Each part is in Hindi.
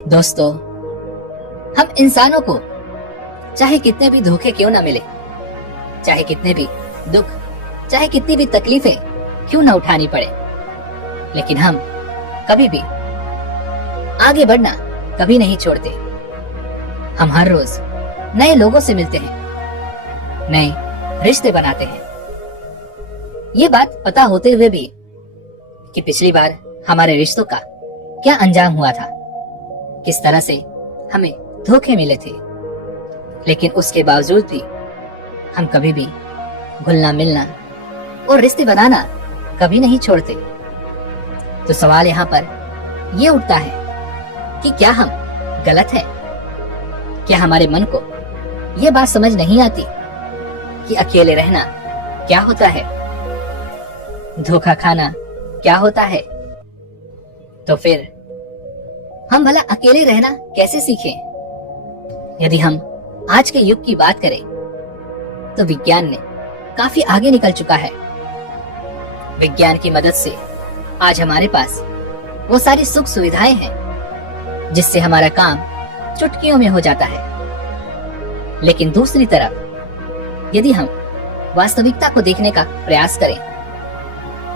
दोस्तों, हम इंसानों को चाहे कितने भी धोखे क्यों ना मिले, चाहे कितने भी दुख, चाहे कितनी भी तकलीफें क्यों ना उठानी पड़े, लेकिन हम कभी भी आगे बढ़ना कभी नहीं छोड़ते। हम हर रोज नए लोगों से मिलते हैं, नए रिश्ते बनाते हैं, ये बात पता होते हुए भी कि पिछली बार हमारे रिश्तों का क्या अंजाम हुआ था, किस तरह से हमें धोखे मिले थे, लेकिन उसके बावजूद भी हम कभी भी घुलना मिलना और रिश्ते बनाना कभी नहीं छोड़ते। तो सवाल यहाँ पर ये उठता है कि क्या हम गलत हैं? क्या हमारे मन को ये बात समझ नहीं आती कि अकेले रहना क्या होता है, धोखा खाना क्या होता है? तो फिर हम भला अकेले रहना कैसे सीखें? यदि हम आज के युग की बात करें तो विज्ञान ने काफी आगे निकल चुका है। विज्ञान की मदद से आज हमारे पास वो सारी सुख सुविधाएं हैं जिससे हमारा काम चुटकियों में हो जाता है। लेकिन दूसरी तरफ यदि हम वास्तविकता को देखने का प्रयास करें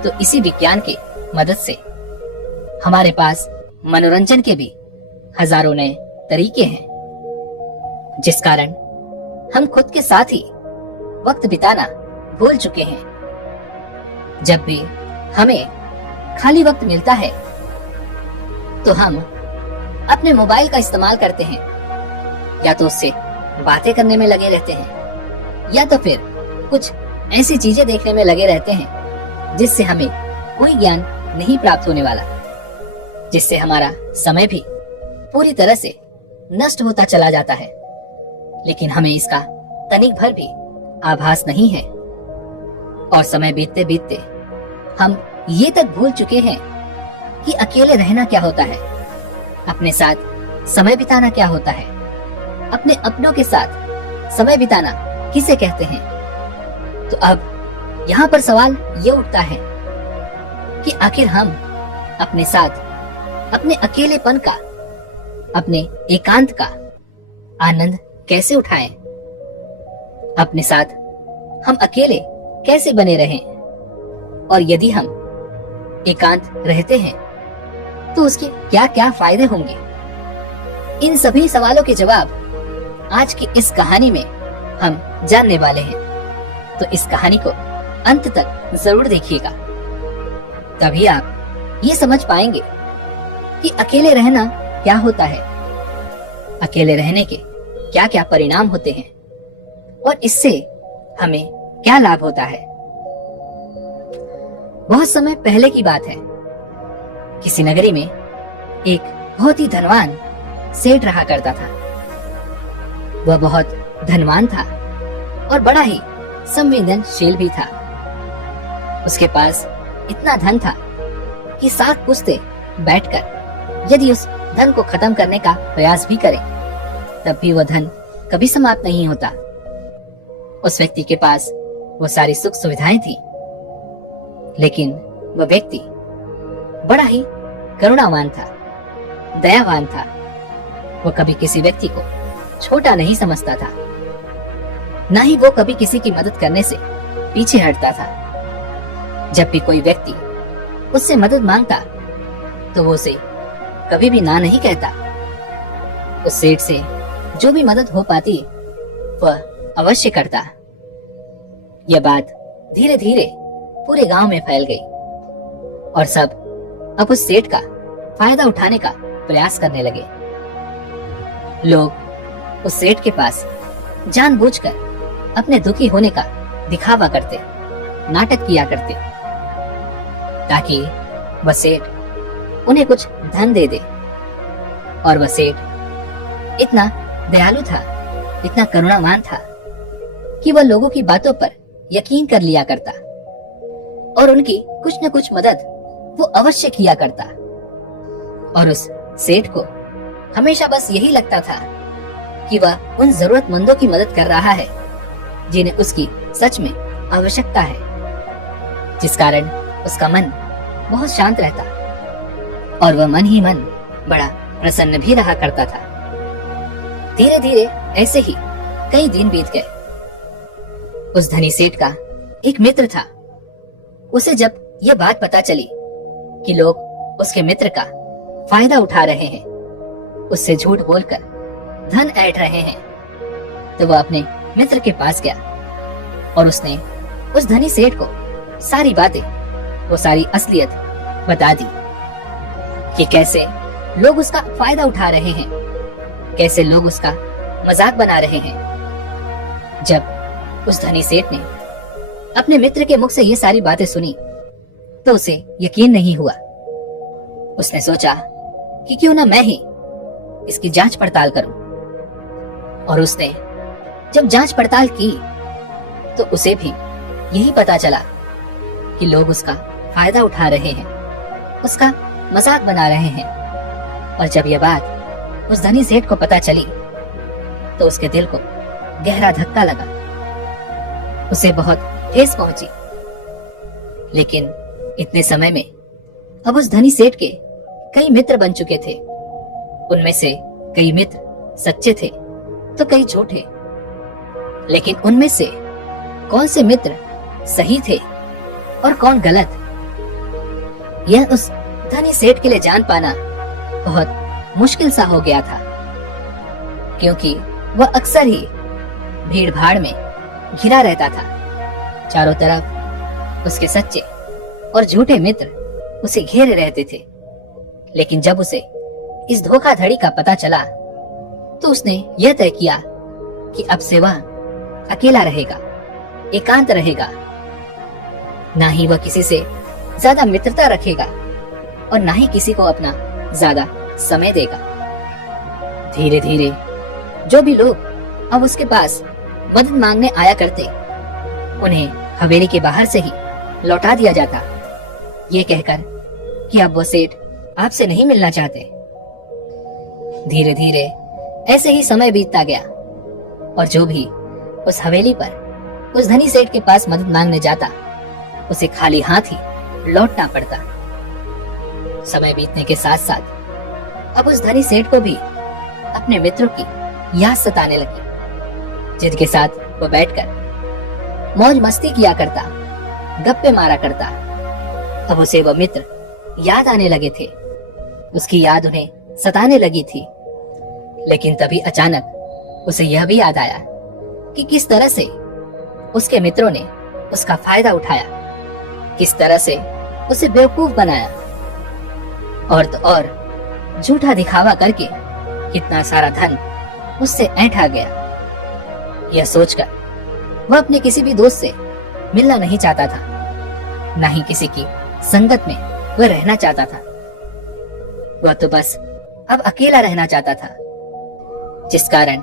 तो इसी विज्ञान की मदद से हमारे पास मनोरंजन के भी हजारों नए तरीके हैं, जिस कारण हम खुद के साथ ही वक्त बिताना भूल चुके हैं। जब भी हमें खाली वक्त मिलता है तो हम अपने मोबाइल का इस्तेमाल करते हैं, या तो उससे बातें करने में लगे रहते हैं, या तो फिर कुछ ऐसी चीजें देखने में लगे रहते हैं जिससे हमें कोई ज्ञान नहीं प्राप्त होने वाला, जिससे हमारा समय भी पूरी तरह से नष्ट होता चला जाता है, लेकिन हमें इसका तनिक भर भी आभास नहीं है। और समय बीतते बीतते हम ये तक भूल चुके हैं कि अकेले रहना क्या होता है, अपने साथ समय बिताना क्या होता है, अपने अपनों के साथ समय बिताना किसे कहते हैं। तो अब यहाँ पर सवाल ये उठता है कि आखिर हम अपने साथ अपने अकेलेपन का, अपने एकांत का आनंद कैसे उठाएं? अपने साथ हम अकेले कैसे बने रहें? और यदि हम एकांत रहते हैं तो उसके क्या क्या फायदे होंगे? इन सभी सवालों के जवाब आज की इस कहानी में हम जानने वाले हैं। तो इस कहानी को अंत तक जरूर देखिएगा, तभी आप ये समझ पाएंगे कि अकेले रहना क्या होता है, अकेले रहने के क्या क्या परिणाम होते हैं और इससे हमें क्या लाभ होता है। बहुत समय पहले की बात है, किसी नगरी में एक बहुत ही धनवान सेठ रहा करता था। वह बहुत धनवान था और बड़ा ही संवेदनशील भी था। उसके पास इतना धन था कि 7 पुश्ते बैठकर यदि उस धन को खत्म करने का प्रयास भी करें तब भी वह धन कभी समाप्त नहीं होता। उस व्यक्ति के पास वो सारी सुख सुविधाएं थी, लेकिन वह व्यक्ति बड़ा ही करुणावान था, दयावान था। वो कभी किसी व्यक्ति को छोटा नहीं समझता था, न ही वो कभी किसी की मदद करने से पीछे हटता था। जब भी कोई व्यक्ति उससे मदद मांगता तो वो उसे कभी भी ना नहीं कहता। उस सेठ से जो भी मदद हो पाती वह अवश्य करता। यह बात धीरे धीरे पूरे गांव में फैल गई और सब अब उस सेठ का फायदा उठाने का प्रयास करने लगे। लोग उस सेठ के पास जानबूझकर अपने दुखी होने का दिखावा करते, नाटक किया करते, ताकि वह सेठ उन्हें कुछ धन दे दे। और वह सेठ इतना दयालु था, इतना करुणावान था कि वह लोगों की बातों पर यकीन कर लिया करता और उनकी कुछ न कुछ मदद वो अवश्य किया करता। और उस सेठ को हमेशा बस यही लगता था कि वह उन जरूरतमंदों की मदद कर रहा है जिन्हें उसकी सच में आवश्यकता है, जिस कारण उसका मन बहुत शांत रहता और वह मन ही मन बड़ा प्रसन्न भी रहा करता था। धीरे धीरे ऐसे ही कई दिन बीत गए। उस धनी सेठ का एक मित्र था। उसे जब यह बात पता चली कि लोग उसके मित्र का फायदा उठा रहे हैं, उससे झूठ बोलकर धन ऐंठ रहे हैं, तो वह अपने मित्र के पास गया और उसने उस धनी सेठ को सारी बातें, वो सारी असलियत बता दी कि कैसे लोग उसका फायदा उठा रहे हैं, कैसे लोग उसका मजाक बना रहे हैं। जब उस धनी सेठ ने अपने मित्र के मुख से ये सारी बातें सुनी तो उसे यकीन नहीं हुआ। उसने सोचा कि क्यों ना मैं ही इसकी जांच पड़ताल करूं। और उसने जब जांच पड़ताल की तो उसे भी यही पता चला कि लोग उसका फायदा उठा रहे हैं, उसका मजाक बना रहे हैं। और जब यह बात उस धनी सेठ को पता चली तो उसके दिल को गहरा धक्का लगा, उसे बहुत ठेस पहुंची। लेकिन इतने समय में अब उस धनी सेठ के कई मित्र बन चुके थे। उनमें से कई मित्र सच्चे थे तो कई झूठे। लेकिन उनमें से कौन से मित्र सही थे और कौन गलत, यह उस धनी सेठ के लिए जान पाना बहुत मुश्किल सा हो गया था, क्योंकि वह अक्सर ही भीड़ भाड़ में घिरा रहता था। चारों तरफ उसके सच्चे और झूठे मित्र उसे घेरे रहते थे। लेकिन जब उसे इस धोखाधड़ी का पता चला तो उसने यह तय किया कि अब से वह अकेला रहेगा, एकांत रहेगा। ना ही वह किसी से ज्यादा मित्रता रखेगा और ना ही किसी को अपना ज्यादा समय देगा। धीरे धीरे जो भी लोग अब उसके पास मदद मांगने आया करते, उन्हें हवेली के बाहर से ही लौटा दिया जाता, ये कहकर कि अब वो सेठ आपसे नहीं मिलना चाहते। धीरे धीरे ऐसे ही समय बीतता गया और जो भी उस हवेली पर उस धनी सेठ के पास मदद मांगने जाता, उसे खाली हाथ ही लौटना पड़ता। समय बीतने के साथ साथ अब उस धनी सेठ को भी अपने मित्रों की याद सताने लगी, जिनके साथ वो बैठकर मौज मस्ती किया करता, गप्पे मारा करता। अब उसे वो मित्र याद आने लगे थे, उसकी याद उन्हें सताने लगी थी। लेकिन तभी अचानक उसे यह भी याद आया कि किस तरह से उसके मित्रों ने उसका फायदा उठाया, किस तरह से उसे बेवकूफ बनाया और तो और झूठा दिखावा करके कितना सारा धन उससे ऐंठा गया। यह सोचकर वह अपने किसी भी दोस्त से मिलना नहीं चाहता था, ना ही किसी की संगत में वह रहना चाहता था। वह तो बस अब अकेला रहना चाहता था, जिस कारण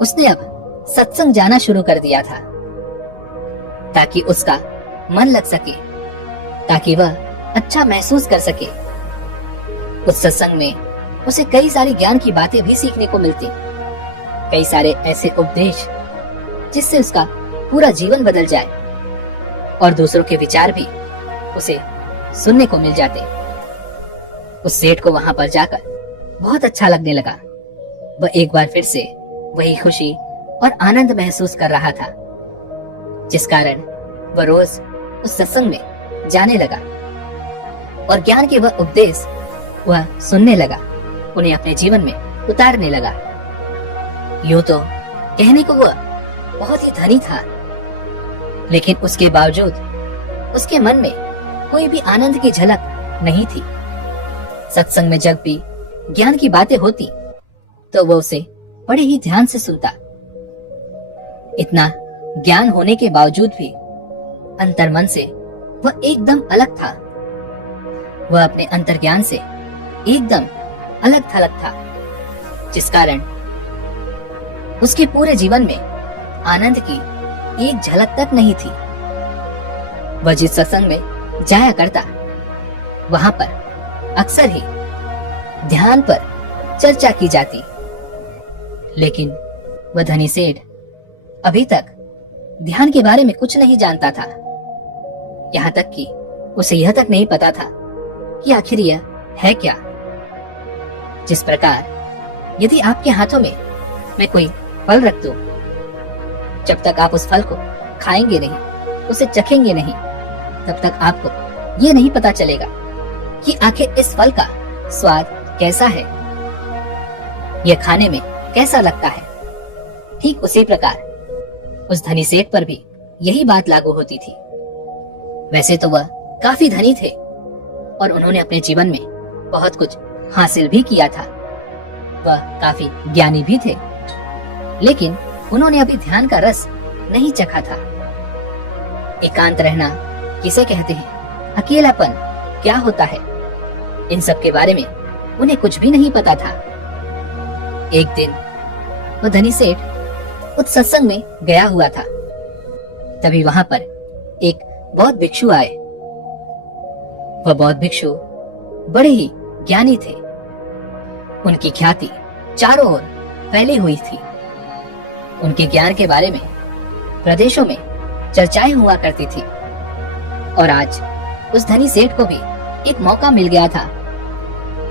उसने अब सत्संग जाना शुरू कर दिया था, ताकि उसका मन लग सके, ताकि वह अच्छा महसूस कर सके। उस सत्संग में उसे कई सारी ज्ञान की बातें भी सीखने को मिलती, कई सारे ऐसे उपदेश जिससे उसका पूरा जीवन बदल जाए और दूसरों के विचार भी उसे सुनने को मिल जाते। उस सेठ को वहां पर जाकर बहुत अच्छा लगने लगा। वह एक बार फिर से वही खुशी और आनंद महसूस कर रहा था, जिस कारण वह रोज उस सत्संग में जाने लगा और ज्ञान के वह उपदेश वह सुनने लगा, उन्हें अपने जीवन में उतारने लगा। यूं तो कहने को वह बहुत ही धनी था, लेकिन उसके बावजूद उसके मन में कोई भी आनंद की झलक नहीं थी। सत्संग में जब भी ज्ञान की बातें होती तो वह उसे बड़े ही ध्यान से सुनता। इतना ज्ञान होने के बावजूद भी अंतर्मन से वह एकदम अलग था। वह अपने अंतर्ज्ञान से एकदम अलग थलग था, जिस कारण उसके पूरे जीवन में आनंद की एक झलक तक नहीं थी। वह जिस सत्संग में जाया करता, वहां पर अक्सर ही ध्यान पर चर्चा की जाती, लेकिन वह धनी सेठ अभी तक ध्यान के बारे में कुछ नहीं जानता था। यहाँ तक कि उसे यह तक नहीं पता था कि आखिर यह है क्या। जिस प्रकार यदि आपके हाथों में मैं कोई फल रख दूं, जब तक आप उस फल को खाएंगे नहीं, उसे चखेंगे नहीं, तब तक आपको ये नहीं पता चलेगा कि आखिर इस फल का स्वाद कैसा है, यह खाने में कैसा लगता है। ठीक उसी प्रकार उस धनी सेठ पर भी यही बात लागू होती थी। वैसे तो वह काफी धनी थे और उन्होंने अपने जीवन में बहुत कुछ हासिल भी किया था। वह काफी ज्ञानी भी थे, लेकिन उन्होंने अभी ध्यान का रस नहीं चखा था। एकांत रहना किसे कहते हैं, अकेलापन क्या होता है, इन सब के बारे में उन्हें कुछ भी नहीं पता था। एक दिन वो धनी सेठ उस सत्संग में गया हुआ था। तभी वहां पर एक बौद्ध भिक्षु आए। वह बौद्ध भिक्षु बड़े ही ज्ञानी थे। उनकी ख्याति चारों ओर फैली हुई थी। उनके ज्ञान के बारे में प्रदेशों में चर्चाएं हुआ करती थी। और आज उस धनी सेठ को भी एक मौका मिल गया था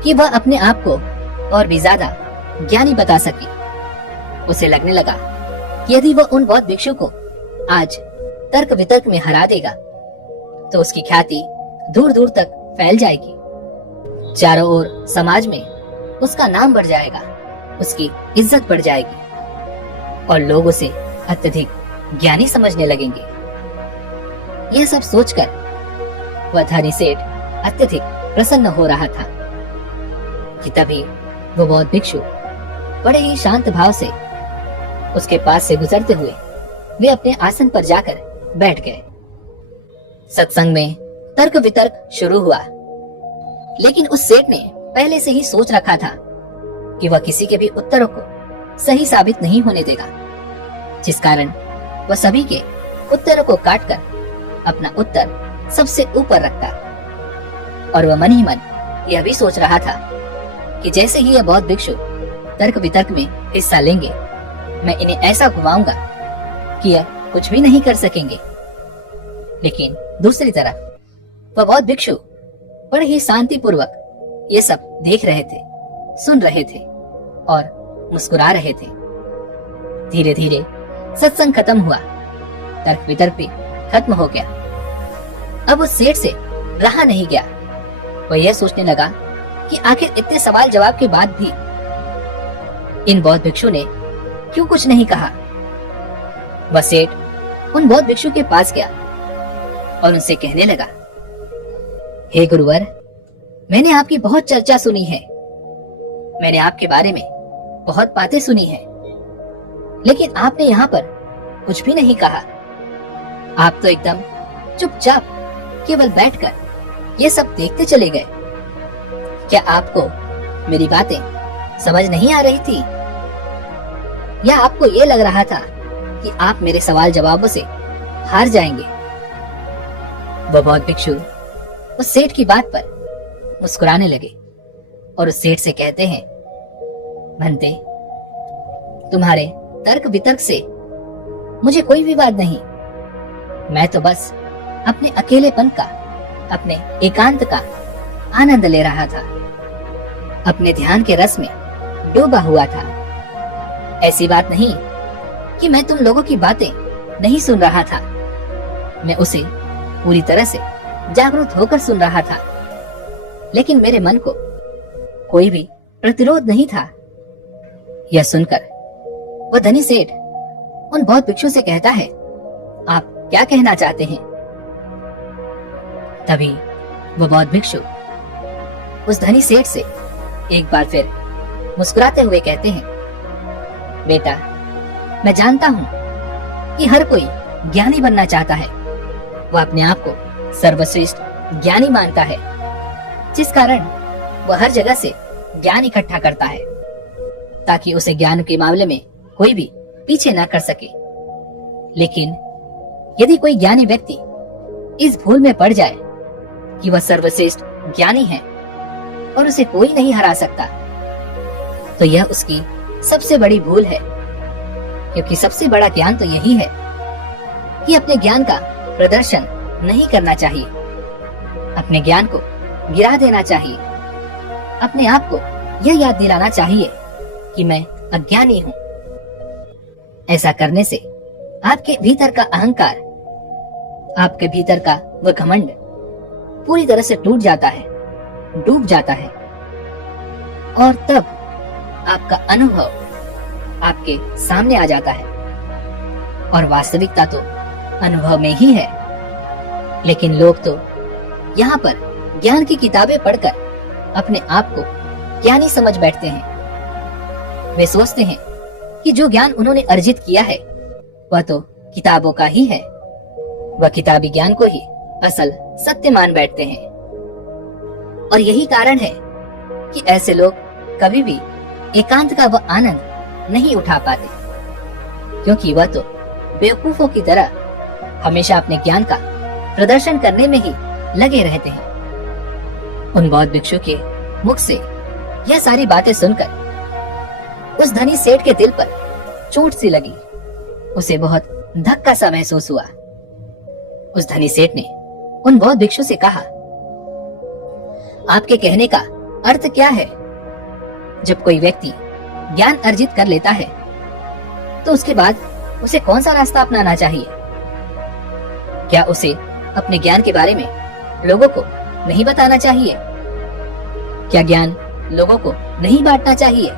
कि वह अपने आप को और भी ज्यादा ज्ञानी बता सके। उसे लगने लगा कि यदि वह उन बौद्ध भिक्षु को आज तर्क वितर्क में हरा देगा तो उसकी ख्याति दूर दूर तक फैल जाएगी। चारों ओर समाज में उसका नाम बढ़ जाएगा, उसकी इज्जत बढ़ जाएगी और लोग उसे अत्यधिक ज्ञानी समझने लगेंगे। यह सब सोचकर वह धनी सेठ अत्यधिक प्रसन्न हो रहा था कि तभी वो बौद्ध भिक्षु बड़े ही शांत भाव से उसके पास से गुजरते हुए वे अपने आसन पर जाकर बैठ गए। सत्संग में तर्क वितर्क शुरू हुआ, लेकिन उस सेठ ने पहले से ही सोच रखा था कि वह किसी के भी उत्तरों को सही साबित नहीं होने देगा, जिस कारण वह सभी के उत्तरों को काटकर अपना उत्तर सबसे ऊपर रखता। और वह मन ही मन यह भी सोच रहा था कि जैसे ही यह बौद्ध भिक्षु तर्क वितर्क में हिस्सा लेंगे, मैं इन्हें ऐसा घुमाऊंगा कि यह कुछ भी नहीं कर सकेंगे। लेकिन दूसरी तरफ वह बौद्ध भिक्षु बड़े ही शांति पूर्वक ये सब देख रहे थे, सुन रहे थे और मुस्कुरा रहे थे। धीरे धीरे सत्संग खत्म हुआ, तर्क वितर्क भी खत्म हो गया। अब उस सेठ से रहा नहीं गया। वह यह सोचने लगा कि आखिर इतने सवाल जवाब के बाद भी इन बौद्ध भिक्षु ने क्यों कुछ नहीं कहा। वह सेठ उन बौद्ध भिक्षु के पास गया और उनसे कहने लगा, हे गुरुवर, मैंने आपकी बहुत चर्चा सुनी है, मैंने आपके बारे में बहुत बातें सुनी हैं, लेकिन आपने यहाँ पर कुछ भी नहीं कहा। आप तो एकदम चुपचाप केवल बैठकर ये सब देखते चले गए। क्या आपको मेरी बातें समझ नहीं आ रही थी, या आपको ये लग रहा था कि आप मेरे सवाल जवाबों से हार जाएंगे? वह बौद्ध भिक्षु उस सेठ की बात पर मुस्कुराने लगे और उस सेठ से कहते हैं, भंते, तुम्हारे तर्क वितर्क से मुझे कोई विवाद नहीं। मैं तो बस अपने अकेलेपन का, अपने एकांत का आनंद ले रहा था, अपने ध्यान के रस में डूबा हुआ था। ऐसी बात नहीं कि मैं तुम लोगों की बातें नहीं सुन रहा था, मैं उसे पूरी तरह से जागरूक होकर सुन रहा था, लेकिन मेरे मन को कोई भी प्रतिरोध नहीं था। यह सुनकर वह धनी सेठ उन बौद्ध भिक्षु से कहता है, आप क्या कहना चाहते हैं? तभी वह बौद्ध भिक्षु उस धनी सेठ से एक बार फिर मुस्कुराते हुए कहते हैं, बेटा, मैं जानता हूं कि हर कोई ज्ञानी बनना चाहता है। वह अपने आप को सर्वश्रेष्ठ ज्ञानी मानता है, जिस कारण वह हर जगह से ज्ञान इकट्ठा करता है ताकि उसे ज्ञान के मामले में कोई भी पीछे ना कर सके। लेकिन यदि कोई ज्ञानी व्यक्ति इस भूल में पड़ जाए कि वह सर्वश्रेष्ठ ज्ञानी है और उसे कोई नहीं हरा सकता, तो यह उसकी सबसे बड़ी भूल है, क्योंकि सबसे बड़ा ज्ञान तो यही है कि अपने ज्ञान का प्रदर्शन नहीं करना चाहिए, अपने ज्ञान को गिरा देना चाहिए, अपने आप को यह याद दिलाना चाहिए कि मैं अज्ञानी हूँ। ऐसा करने से आपके भीतर का अहंकार, आपके भीतर का वह घमंड पूरी तरह से टूट जाता है, डूब जाता है, और तब आपका अनुभव आपके सामने आ जाता है। और वास्तविकता तो अनुभव में ही है, लेकिन लोग तो यहाँ पर ज्ञान की किताबें पढ़कर अपने आप को ज्ञानी समझ बैठते हैं। वे सोचते हैं कि जो ज्ञान उन्होंने अर्जित किया है वह तो किताबों का ही है, वह किताबी ज्ञान को ही असल सत्य मान बैठते हैं। और यही कारण है कि ऐसे लोग कभी भी एकांत का वह आनंद नहीं उठा पाते, क्योंकि वह तो बेवकूफों की तरह हमेशा अपने ज्ञान का प्रदर्शन करने में ही लगे रहते हैं। उन बौद्ध भिक्षु के मुख से यह सारी बातें सुनकर उस धनी सेठ के दिल पर चोट सी लगी। उसे बहुत धक्का सा महसूस हुआ। उस धनी सेठ ने उन बौद्ध भिक्षु से कहा, आपके कहने का अर्थ क्या है? जब कोई व्यक्ति ज्ञान अर्जित कर लेता है तो उसके बाद उसे कौन सा रास्ता अपनाना चाहिए? क्या उसे अपने ज्ञान के बारे में लोगों को नहीं बताना चाहिए? क्या ज्ञान लोगों को नहीं बांटना चाहिए?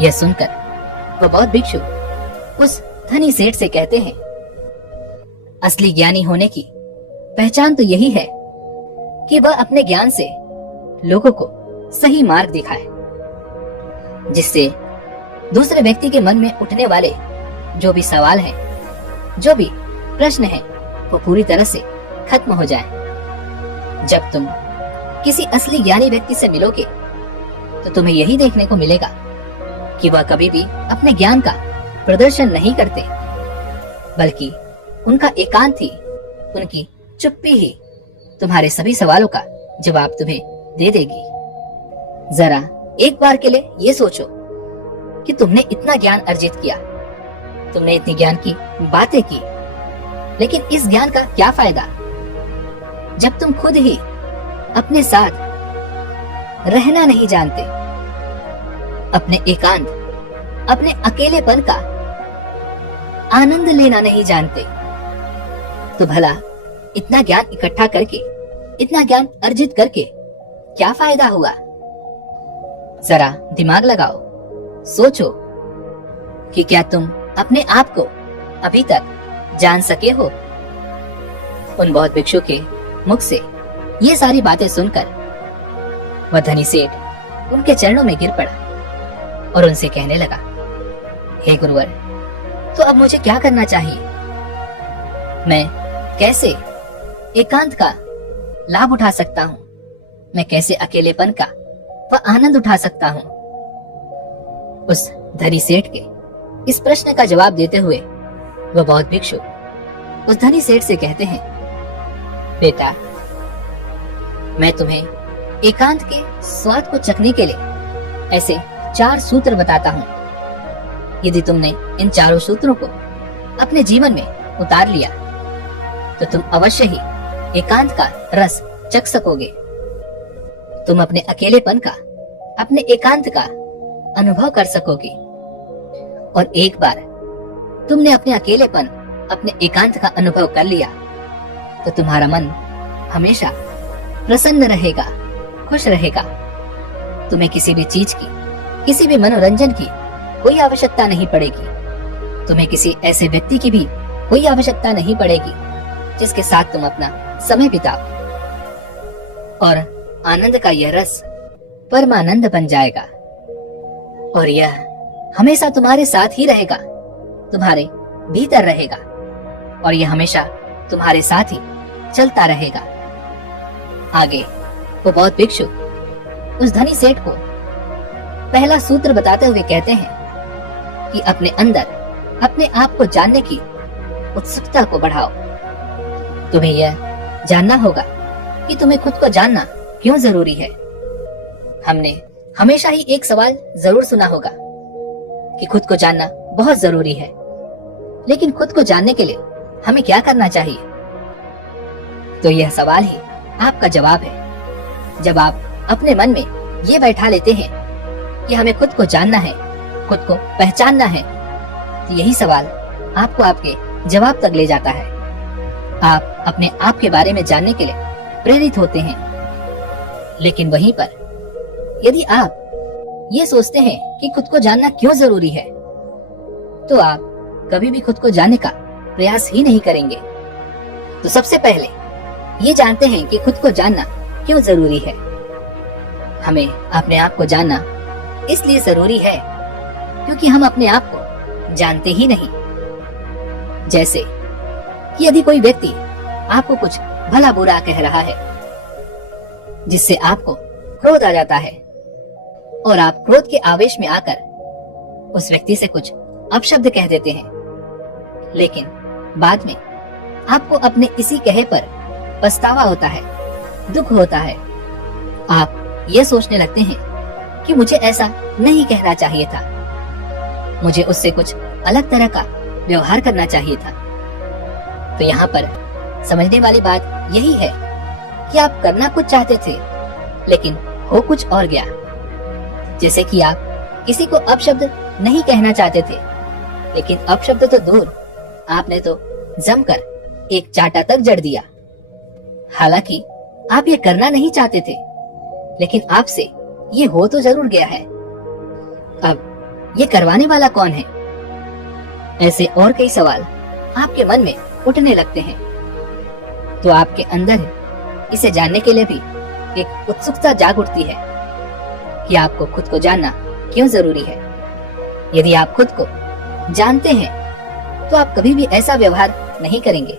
यह सुनकर वह बौद्ध भिक्षु उस धनी सेठ से कहते हैं, असली ज्ञानी होने की पहचान तो यही है कि वह अपने ज्ञान से लोगों को सही मार्ग दिखाए, जिससे दूसरे व्यक्ति के मन में उठने वाले जो भी सवाल हैं, जो भी प्रश्न हैं, वो पूरी तरह से खत्म हो जाए। जब तुम किसी असली ज्ञानी व्यक्ति से मिलोगे तो तुम्हें यही देखने को मिलेगा कि वह कभी भी अपने ज्ञान का प्रदर्शन नहीं करते, बल्कि उनका एकांत ही, उनकी चुप्पी ही तुम्हारे सभी सवालों का जवाब तुम्हें दे देगी। जरा एक बार के लिए ये सोचो कि तुमने इतना ज्ञान अर्जित किया, तुमने इतनी ज्ञान की बातें की, लेकिन इस ज्ञान का क्या फायदा जब तुम खुद ही अपने साथ रहना नहीं जानते, अपने एकांत, अपने अकेलेपन का आनंद लेना नहीं जानते। तो भला इतना ज्ञान इकट्ठा करके, इतना ज्ञान अर्जित करके क्या फायदा हुआ? जरा दिमाग लगाओ, सोचो कि क्या तुम अपने आप को अभी तक जान सके हो? उन बौद्ध भिक्षु के मुख से ये सारी बातें सुनकर वह धनी सेठ उनके चरणों में गिर पड़ा और उनसे कहने लगा, हे गुरुवर, तो अब मुझे क्या करना चाहिए? मैं कैसे एकांत का लाभ उठा सकता हूँ? मैं कैसे अकेलेपन का वह आनंद उठा सकता हूँ? उस धनी सेठ के इस प्रश्न का जवाब देते हुए वह बौद्ध भिक्षु उस धनी सेठ से कहते हैं, बेटा, मैं तुम्हें एकांत के स्वाद को चखने के लिए ऐसे 4 सूत्र बताता हूँ। यदि तुमने इन चारों सूत्रों को अपने जीवन में उतार लिया तो तुम अवश्य ही एकांत का रस चख सकोगे। तुम अपने अकेलेपन का, अपने एकांत का अनुभव कर सकोगे। और एक बार तुमने अपने अकेलेपन, अपने एकांत का अनुभव कर लिया तो तुम्हारा मन हमेशा प्रसन्न रहेगा, खुश रहेगा। तुम्हें किसी भी चीज की, किसी भी मनोरंजन की कोई आवश्यकता नहीं पड़ेगी। तुम्हें किसी ऐसे व्यक्ति की भी कोई आवश्यकता नहीं पड़ेगी जिसके साथ तुम अपना समय बिताओ। और आनंद का यह रस परमानंद बन जाएगा और यह हमेशा तुम्हारे साथ ही रहेगा, तुम्हारे भीतर रहेगा और यह हमेशा तुम्हारे साथ ही चलता रहेगा। आगे वो बौद्ध भिक्षु उस धनी सेठ को पहला सूत्र बताते हुए कहते हैं कि अपने अंदर अपने आप को जानने की उत्सुकता को बढ़ाओ। तुम्हें यह जानना होगा कि तुम्हें खुद को जानना क्यों जरूरी है। हमने हमेशा ही एक सवाल जरूर सुना होगा कि खुद को जानना बहुत जरूरी है, लेकिन खुद को जानने के लिए हमें क्या करना चाहिए? तो यह सवाल ही आपका जवाब है। जब आप अपने मन में ये बैठा लेते हैं कि हमें खुद को जानना है, खुद को पहचानना है, तो यही सवाल आपको आपके जवाब तक ले जाता है। आप अपने आप के बारे में जानने के लिए प्रेरित होते हैं। लेकिन वहीं पर यदि आप ये सोचते हैं कि खुद को जानना क्यों जरूरी है, तो आप कभी भी खुद को जानने का प्रयास ही नहीं करेंगे। तो सबसे पहले ये जानते हैं कि खुद को जानना क्यों जरूरी है। हमें अपने आप को जानना इसलिए जरूरी है क्योंकि हम अपने आप को जानते ही नहीं। जैसे कि यदि कोई व्यक्ति आपको कुछ भला बुरा कह रहा है, जिससे आपको क्रोध आ जाता है और आप क्रोध के आवेश में आकर उस व्यक्ति से कुछ अपशब्द कह देते हैं, लेकिन बाद में आपको अपने इसी कहे पर पछतावा होता है, दुख होता है। आप ये सोचने लगते हैं कि मुझे ऐसा नहीं कहना चाहिए था, मुझे उससे कुछ अलग तरह का व्यवहार करना चाहिए था। तो यहाँ पर समझने वाली बात यही है कि आप करना कुछ चाहते थे, लेकिन हो कुछ और गया। जैसे कि आप किसी को अपशब्द नहीं कहना चाहते थे, लेकिन अपशब्द तो दूर, आपने तो जमकर एक चाटा तक जड़ दिया। हालांकि आप ये करना नहीं चाहते थे, लेकिन आपसे ये हो तो जरूर गया है। अब ये करवाने वाला कौन है? ऐसे और कई सवाल आपके मन में उठने लगते हैं। तो आपके अंदर इसे जानने के लिए भी एक उत्सुकता जाग उठती है कि आपको खुद को जानना क्यों जरूरी है। यदि आप खुद को जानते हैं तो आप कभी भी ऐसा व्यवहार नहीं करेंगे,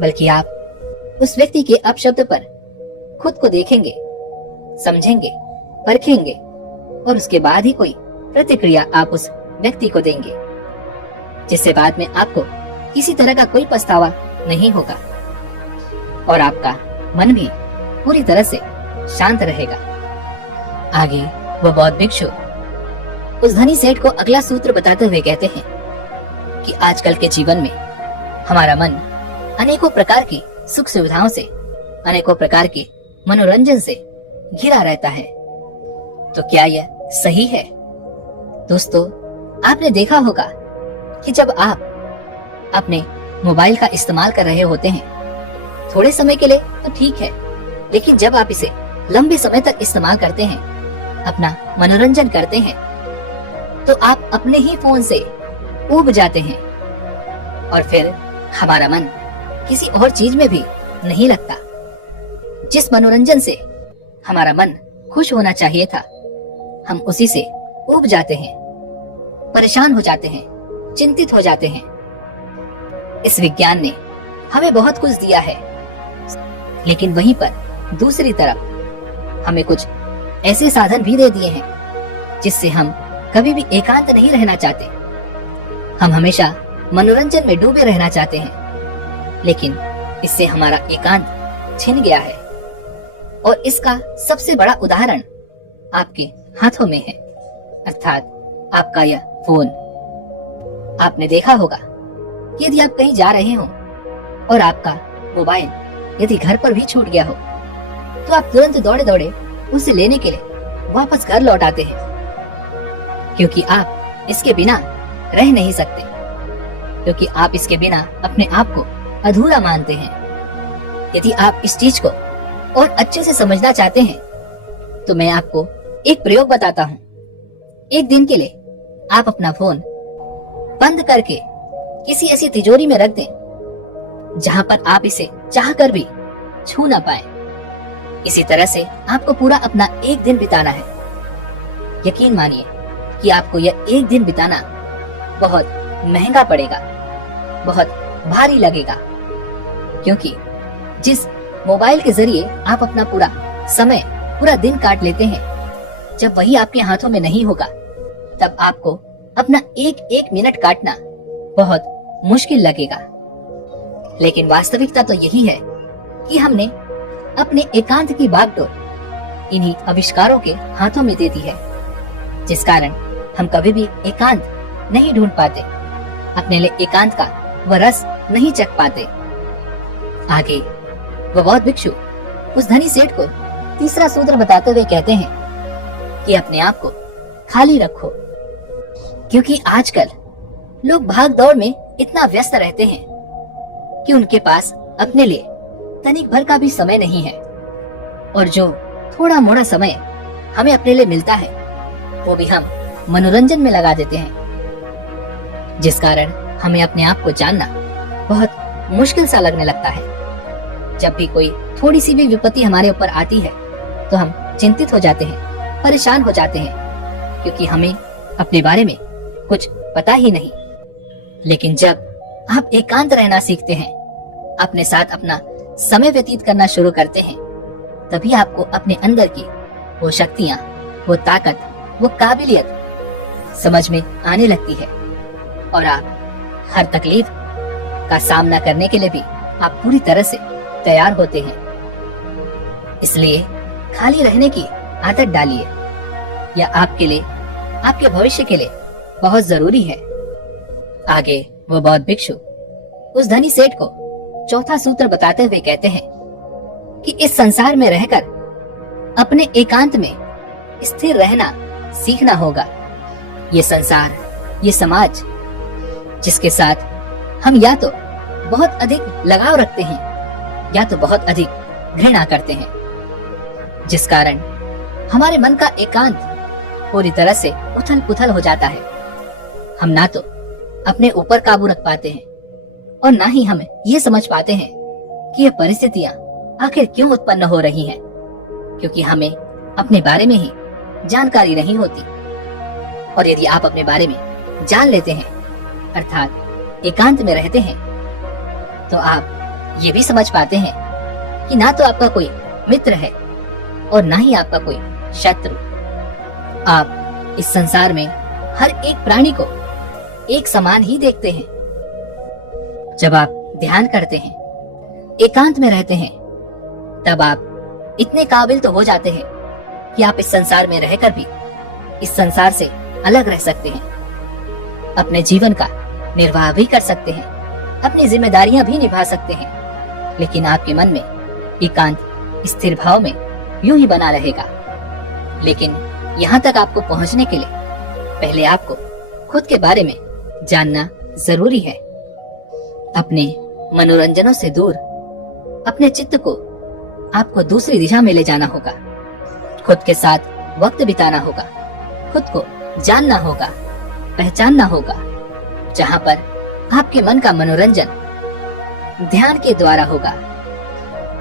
बल्कि आप उस व्यक्ति के अपशब्द पर खुद को देखेंगे, समझेंगे, परखेंगे और उसके बाद ही कोई प्रतिक्रिया आप उस व्यक्ति को देंगे, जिससे बाद में आपको किसी तरह का कोई पछतावा नहीं होगा और आपका मन भी पूरी तरह से शांत रहेगा। आगे वह बौद्ध भिक्षु उस धनी सेठ को अगला सूत्र बताते हुए कहते हैं कि आजकल के जीवन में हमारा मन अनेकों प्रकार की सुख सुविधाओं से, अनेकों प्रकार के मनोरंजन से घिरा रहता है। तो क्या यह सही है? दोस्तों, आपने देखा होगा कि जब आप अपने मोबाइल का इस्तेमाल कर रहे होते हैं, थोड़े समय के लिए तो ठीक है, लेकिन जब आप इसे लंबे समय तक इस्तेमाल करते हैं, अपना मनोरंजन करते हैं, तो आप अपने ही फोन से ऊब जाते हैं और फिर हमारा मन किसी और चीज में भी नहीं लगता। जिस मनोरंजन से हमारा मन खुश होना चाहिए था, हम उसी से ऊब जाते हैं, परेशान हो जाते हैं, चिंतित हो जाते हैं। इस विज्ञान ने हमें बहुत कुछ दिया है, लेकिन वहीं पर दूसरी तरफ हमें कुछ ऐसे साधन भी दे दिए हैं जिससे हम कभी भी एकांत नहीं रहना चाहते। हम हमेशा मनोरंजन में डूबे रहना चाहते हैं, लेकिन इससे हमारा एकांत छिन गया है और इसका सबसे बड़ा उदाहरण आपके हाथों में है, अर्थात आपका यह फोन। आपने देखा होगा कि यदि आप कहीं जा रहे हो और आपका मोबाइल यदि घर पर भी छूट गया हो, तो आप तुरंत दौड़े दौड़े उसे लेने के लिए वापस घर लौट आते हैं, क्योंकि आप इसके बिना रह नहीं सकते, क्योंकि आप इसके बिना अपने आप को अधूरा मानते हैं। यदि आप इस चीज को और अच्छे से समझना चाहते हैं, तो मैं आपको एक प्रयोग बताता हूँ। एक दिन के लिए आप अपना फोन बंद करके किसी ऐसी तिजोरी में रख दें जहां पर आप इसे चाहकर भी छू ना पाए। इसी तरह से आपको पूरा अपना एक दिन बिताना है। यकीन मानिए कि आपको यह एक दिन बिताना बहुत महंगा पड़ेगा, बहुत भारी लगेगा, क्योंकि जिस मोबाइल के जरिए आप अपना पूरा समय, पूरा दिन काट लेते हैं, जब वही आपके हाथों में नहीं होगा, तब आपको अपना एक एक मिनट काटना बहुत मुश्किल लगेगा। लेकिन वास्तविकता तो यही है कि हमने अपने एकांत की बागडोर इन्हीं आविष्कारों के हाथों में दे दी है, जिस कारण हम कभी भी एकांत नहीं ढूंढ पाते, अपने लिए एकांत का वह रस नहीं चख पाते। आगे वह बौद्ध भिक्षु उस धनी सेठ को तीसरा सूत्र बताते हुए कहते हैं कि अपने आप को खाली रखो, क्योंकि आजकल लोग भाग दौड़ में इतना व्यस्त रहते हैं कि उनके पास अपने लिए तनिक भर का भी समय नहीं है। और जो थोड़ा मोड़ा समय हमें अपने लिए मिलता है वो भी हम मनोरंजन में लगा देते हैं, जिस कारण हमें अपने आप को जानना बहुत मुश्किल सा लगने लगता है। जब भी कोई थोड़ी सी भी विपत्ति हमारे ऊपर आती है तो हम चिंतित हो जाते हैं, परेशान हो जाते हैं, क्योंकि हमें अपने बारे में कुछ पता ही नहीं। लेकिन जब आप एकांत रहना सीखते हैं, अपने साथ अपना समय व्यतीत करना शुरू करते हैं, तभी आपको अपने अंदर की वो शक्तियां, वो ताकत, वो काबिलियत समझ में आने लगती है और आप हर तकलीफ का सामना करने के लिए भी आप पूरी तरह से तैयार होते हैं। इसलिए खाली रहने की आदत डालिए, यह आपके लिए, आपके भविष्य के लिए बहुत जरूरी है। आगे वो बौद्ध भिक्षु उस धनी सेठ को चौथा सूत्र बताते हुए कहते हैं कि इस संसार में रहकर अपने एकांत में स्थिर रहना सीखना होगा। ये संसार, ये समाज जिसके साथ हम या तो बहुत अधिक लगाव रखते हैं या तो बहुत अधिक घृणा करते हैं, जिस कारण हमारे मन का एकांत पूरी तरह से उथल पुथल हो जाता है। हम ना तो अपने ऊपर काबू रख पाते हैं और ना ही हम ये समझ पाते हैं कि ये परिस्थितियां आखिर क्यों उत्पन्न हो रही हैं, क्योंकि हमें अपने बारे में ही जानकारी नहीं होती। और यदि आप अपने बारे में जान लेते हैं, अर्थात एकांत में रहते हैं, तो आप ये भी समझ पाते हैं कि ना तो आपका कोई मित्र है और ना ही आपका कोई शत्रु। आप इस संसार में हर एक प्राणी को एक समान ही देखते हैं। जब आप ध्यान करते हैं, एकांत में रहते हैं, तब आप इतने काबिल तो हो जाते हैं कि आप इस संसार में रहकर भी इस संसार से अलग रह सकते हैं, अपने जीवन का निर्वाह भी कर सकते हैं, अपनी जिम्मेदारियां भी निभा सकते हैं। लेकिन आपके मन में एकांत स्थिर भाव में यूं ही बना रहेगा। लेकिन यहाँ तक आपको पहुँचने के लिए पहले आपको खुद के बारे में जानना जरूरी है। अपने मनोरंजनों से दूर अपने चित्त को आपको दूसरी दिशा में ले जाना होगा। खुद के साथ वक्त बिताना होगा, खुद को जानना होगा, पहचानना होगा, जहाँ पर आपके मन का मनोरंजन ध्यान के द्वारा होगा।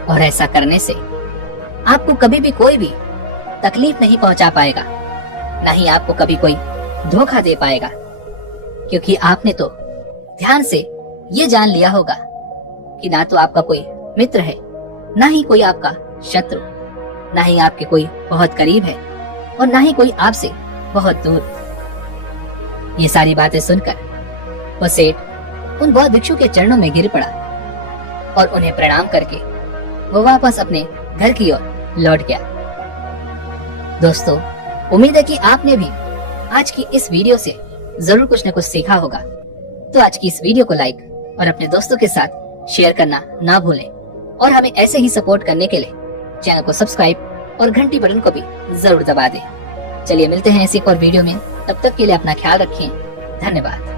और ऐसा करने से आपको कभी भी कोई भी तकलीफ नहीं पहुंचा पाएगा, ना ही आपको कभी कोई धोखा दे पाएगा, क्योंकि आपने तो ध्यान से ये जान लिया होगा कि ना तो आपका कोई मित्र है, ना ही कोई आपका शत्रु, ना ही आपके कोई बहुत करीब है और ना ही कोई आपसे बहुत दूर। ये सारी बातें सुनकर वो सेठ उन बौद्ध भिक्षु के चरणों में गिर पड़ा और उन्हें प्रणाम करके वो वापस अपने घर की ओर लौट गया। दोस्तों, उम्मीद है कि आपने भी आज की इस वीडियो से जरूर कुछ न कुछ सीखा होगा। तो आज की इस वीडियो को लाइक और अपने दोस्तों के साथ शेयर करना ना भूलें और हमें ऐसे ही सपोर्ट करने के लिए चैनल को सब्सक्राइब और घंटी बटन को भी जरूर दबा दें। चलिए मिलते हैं ऐसी एक और वीडियो में, तब तक के लिए अपना ख्याल रखें। धन्यवाद।